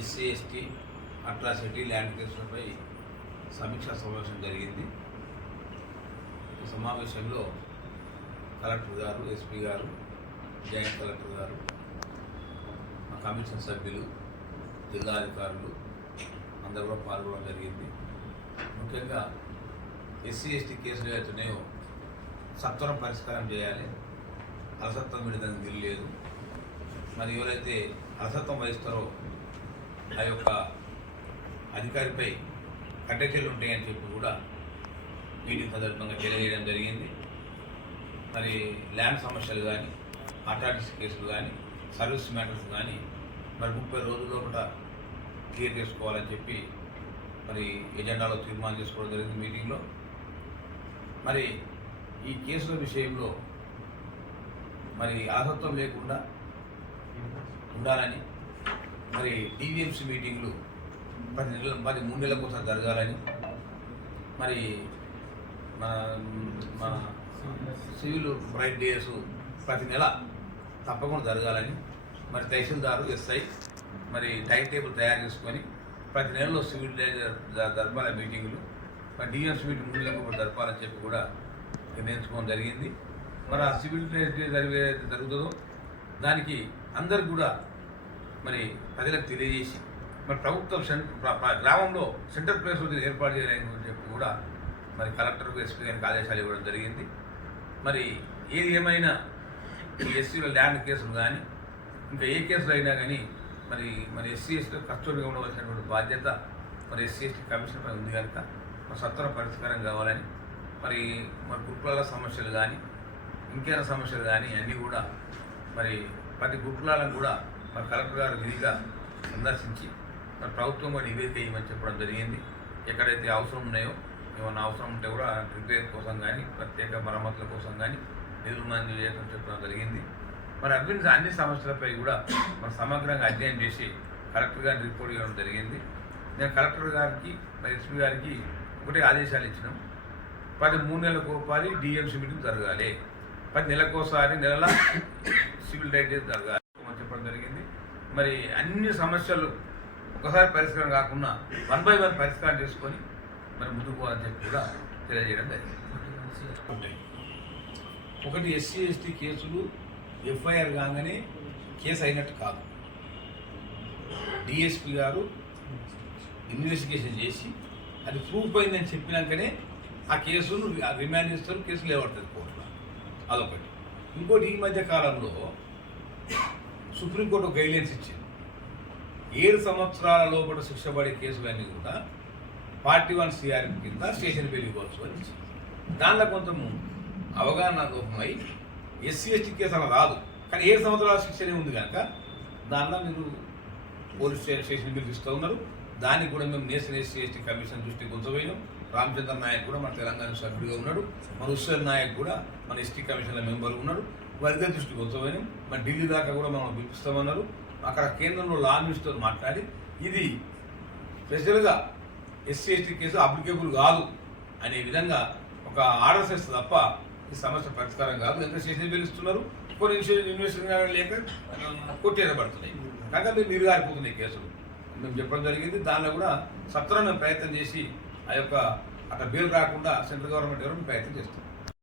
SC ST atrocity land కేసులపై సమీక్షా సమావేశం జరిగింది. ఈ సమావేశంలో కలెక్టర్ గారు, ఎస్పీ గారు, జాయింట్ కలెక్టర్ గారు, కమిషన్ సభ్యులు, జిల్లా అధికారులు అందరూ కూడా పాల్గొనడం జరిగింది. ముఖ్యంగా ఎస్సీ ఎస్టీ కేసులు ఏవైతున్నాయో సత్వరం పరిష్కారం చేయాలి. అలసత్వం విడదని వీల్లేదు. మరి ఎవరైతే అలసత్వం వహిస్తారో ఆ యొక్క అధికారిపై కట్టెచర్యలు ఉంటాయని చెప్పి కూడా మీటింగ్ సందర్భంగా తెలియజేయడం జరిగింది. మరి ల్యాండ్ సమస్యలు కానీ, అటార్టీస్ కేసులు కానీ, సర్వీస్ మ్యాటర్స్ కానీ మరి 30 రోజుల్లో కూడా క్లియర్ చేసుకోవాలని చెప్పి మరి ఎజెండాలో తీర్మానం చేసుకోవడం జరిగింది మీటింగ్లో. మరి ఈ కేసుల విషయంలో మరి అర్హత్వం లేకుండా ఉండాలని, మరి డివిఎంసీ మీటింగ్లు ప్రతి 3 నెలలకు ఒకసారి జరగాలని, మరి మన సివిల్ రైట్ డేస్ ప్రతి నెల తప్పకుండా జరగాలని, మరి తహసీల్దారు, ఎస్ఐ మరి టైం టేబుల్ తయారు చేసుకొని ప్రతి నెలలో సివిల్ జరపాల మీటింగులు, మరి డిఎంసీ మీటింగ్ 3 నెలలకు ఒకటి జరపాలని చెప్పి కూడా నిర్ణయించుకోవడం జరిగింది. మరి ఆ సివిల్ రైట్ డే జరుగుతుందో దానికి అందరికి కూడా మరి ప్రజలకు తెలియజేసి మరి ప్రభుత్వం గ్రామంలో సెంటర్ ప్లేస్ ఏర్పాటు చేయాలని చెప్పి కూడా మరి కలెక్టర్కు, ఎస్పీ గారికి ఆదేశాలు ఇవ్వడం జరిగింది. మరి ఏది ఏమైనా ఈ ఎస్సీల ల్యాండ్ కేసులు కానీ ఇంకా ఏ కేసులు అయినా కానీ మరి ఎస్సీ ఎస్టీ కస్టడీగా ఉండవలసినటువంటి బాధ్యత మరి ఎస్సీ ఎస్టీ కమిషన్ పై ఉంది కనుక మరి సత్వర పరిష్కారం కావాలని, మరి గురుకులాల సమస్యలు కానీ ఇంకేమైనా సమస్యలు కానీ అన్నీ కూడా మరి ప్రతి గురుకులాలను కూడా మరి కలెక్టర్ గారు విధిగా సందర్శించి మరి ప్రభుత్వం కూడా నివేదిక ఇవ్వమని చెప్పడం జరిగింది. ఎక్కడైతే అవసరం ఉన్నాయో, ఏమన్నా అవసరం ఉంటే కూడా రిపేర్ కోసం కానీ ప్రత్యేక మరమ్మతుల కోసం కానీ నిధులు మంజూరు చేయడం చెప్పడం జరిగింది. మరి అన్ని సమస్యలపై కూడా మరి సమగ్రంగా అధ్యయనం చేసి కలెక్టర్ గారిని రిపోర్ట్ ఇవ్వడం జరిగింది. నేను కలెక్టర్ గారికి, మరి ఎస్పీ గారికి ఒకటే ఆదేశాలు ఇచ్చినాం. ప్రతి 3 నెలలకు ఒకసారి డిఎంసీ మీటింగ్ జరగాలి, ప్రతి నెలకోసారి నెలల సివిల్ రైట్ జరగాలి అని చెప్పడం జరిగింది. మరి అన్ని సమస్యలు ఒకసారి పరిష్కారం కాకుండా 1 by 1 పరిష్కారం చేసుకొని మరి ముందుకు పోవాలని చెప్పి కూడా తెలియజేయడం జరిగింది. ఒకటి, ఎస్సీ ఎస్టీ కేసులు ఎఫ్ఐఆర్ కాగానే కేసు అయినట్టు కాదు. డిఎస్పీ గారు ఇన్వెస్టిగేషన్ చేసి అది ప్రూఫ్ అయిందని చెప్పినాకనే ఆ కేసును రిమాండ్ చేస్తారు, కేసు లేవడుతుంది కోర్టులో. అదొకటి. ఇంకోటి, ఈ మధ్య కాలంలో సుప్రీంకోర్టు గైడ్లైన్స్ ఇచ్చింది. 7 సంవత్సరాల లోపల శిక్ష పడే కేసులన్నీ కూడా 41 CR కింద స్టేషన్ వెళ్ళిపోవచ్చు అని ఇచ్చింది. దానిలో కొంత అవగాహన లోపమై ఎస్సీ ఎస్టీ కేసు అలా రాదు, కానీ 7 సంవత్సరాల శిక్షనే ఉంది కనుక దానిలో మీరు పోలీస్ స్టేషన్ పిలిపిస్తూ ఉన్నారు. దానికి కూడా మేము నేషనల్ ఎస్సీ ఎస్టీ కమిషన్ దృష్టికి ఉంచబోయినాం. రామచంద్ర నాయక్ కూడా మన తెలంగాణ సభ్యుడిగా ఉన్నాడు, మన హుస్సేన్ నాయక్ కూడా మన ఎస్టీ కమిషన్ల మెంబర్ ఉన్నాడు. వారిద్దరి దృష్టికి ఉంచబోయినాం. మన ఢిల్లీ దాకా కూడా మనం పిలిపిస్తామన్నారు. అక్కడ కేంద్రంలో లా మినిస్టర్ మాట్లాడి ఇది స్పెషల్గా ఎస్సీ ఎస్టీ కేసు అప్లికేబుల్ కాదు అనే విధంగా ఒక ఆర్డర్స్ ఇస్తే తప్ప ఈ సమస్య పరిష్కారం కాదు. ఎంత స్టేషన్ పిలుస్తున్నారు, కొన్ని ఇన్వెస్టిగేషన్ లేక కొట్టేయబడుతున్నాయి కనుక మీరు నీరుగారిపోతున్నాయి కేసులు మేము చెప్పడం జరిగింది. దానిలో కూడా సత్వరం మేము ప్రయత్నం చేసి ఆ యొక్క అట్లా బెయిల్ రాకుండా సెంట్రల్ గవర్నమెంట్ ఎవరు ప్రయత్నం చేస్తాం.